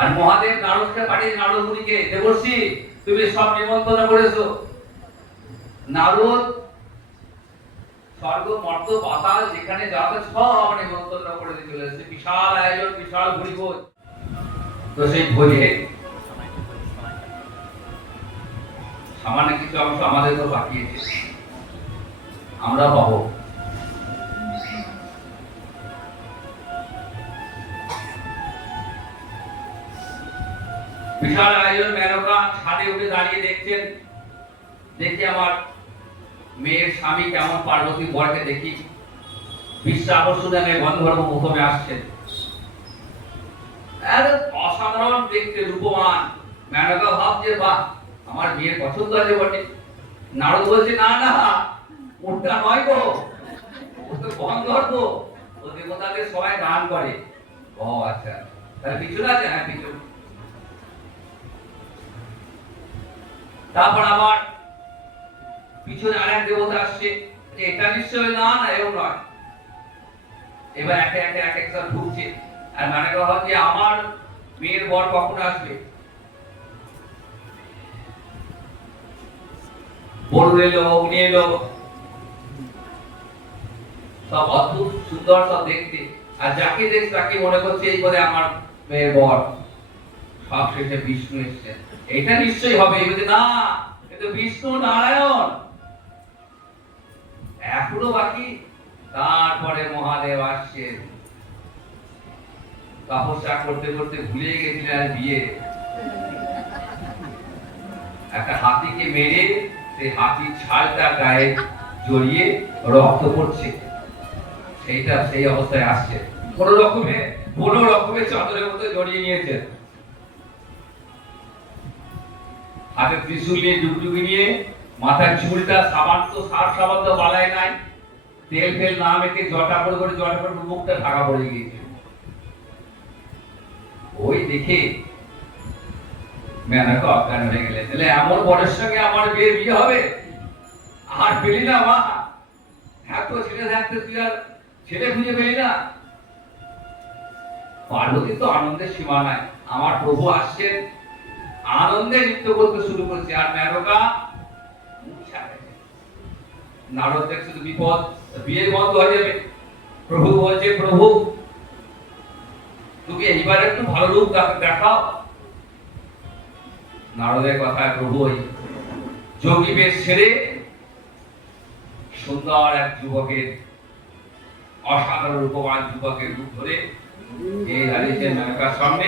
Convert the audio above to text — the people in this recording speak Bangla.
আর মহাদেব নারদকে পাঠিয়ে নারদ মুনিকে দেবর্ষি, তুমি সব নিমন্ত্রণ করেছ। নারদ, স্বর্গ, মর্ত যেখানে যাতে সব নিমন্ত্রণ করে দিয়ে চলে এসেছে। বিশাল আয়োজন, বিশাল ভোজ তো সেই ভোজে সামান্য কিছু অংশ আমাদের তো বাকি আছে। আমরা পাবো। বিশাল আয়োজন মেনকা ছাদে উঠে দাঁড়িয়ে দেখছেন। দেখি আমার মেয়ের স্বামী কেমন পার্বতী বরকে দেখি। গন্ধর্ব আসছেন অসাধারণ দেখতে রূপমান মেনকা ভাবছে বাহ, আমার বিয়ের পছন্দ আছে বটে। নারদ বলছে, না না ওটা নয় গো। ও তো গন্ধর্ব। ও দেবতাদের সবাই গান করে। ও আচ্ছা। তাহলে পিছনে আছে? হ্যাঁ পিছনে। তারপর আবার পিছনে আরেক দেবতা আসছে। এটা নিশ্চয় না না, এও নয়। এবার একে একে এক একটা ঢুকছে। আর মানে কথা হচ্ছে আমার মেয়ের বর কখন আসবে? এলো উনি এলো সব অদ্ভুত, সুন্দর সব দেখতে। আর যাকে দেখ তাকে মনে করছে এই বলে আমার মেয়ের বর। সব শেষে বিষ্ণু এসছে। এটা নিশ্চয়ই হবে। এবারে না এটা বিষ্ণু নারায়ণ। এখনও বাকি। তারপরে মহাদেব আসছেন তপস্যা করতে করতে ভুলে গেছিলেন বিয়ে। একটা হাতিকে মেরে সেই হাতির ছালটা গায়ে জড়িয়ে রক্ত পড়ছে। সেইটা, সেই অবস্থায় আসছে। কোন রকমে কোন রকমে চাদরের মধ্যে জড়িয়ে নিয়েছেন হাতে ত্রিশূল নিয়ে ডুবডুবি নিয়ে মাথার চুলটা সাবান তো সার সাবান তো বালায় নাই। তেল ফেল না মেখে জটা করে করে জটা করে মুখটা ঢাকা পড়ে গিয়েছে। ওই দেখে মেনাকে অজ্ঞান হয়ে তাহলে এমন বরের সঙ্গে আমার বিয়ে বিয়ে হবে? আর পেলি না মা। এত ছেলে থাকতে তুই আর ছেলে খুঁজে পেলি না। পার্বতী তো আনন্দের সীমা নাই। আমার প্রভু আসছেন আনন্দে নৃত্য করতে শুরু করেছে। আর ছাড়াচ্ছে। নারদ দেখছে তো বিপদ বিয়ে বন্ধ হয়ে যাবে। প্রভু বলছে, প্রভু তুমি এইবার একটু ভালো রূপ দেখাও। নারদের কথায় প্রভু ওই যোগী বেশ ছেড়ে সুন্দর এক যুবকের অসাধারণ রূপবান যুবকের রূপ ধরে এই দাঁড়িয়েছেন মেনকার সামনে।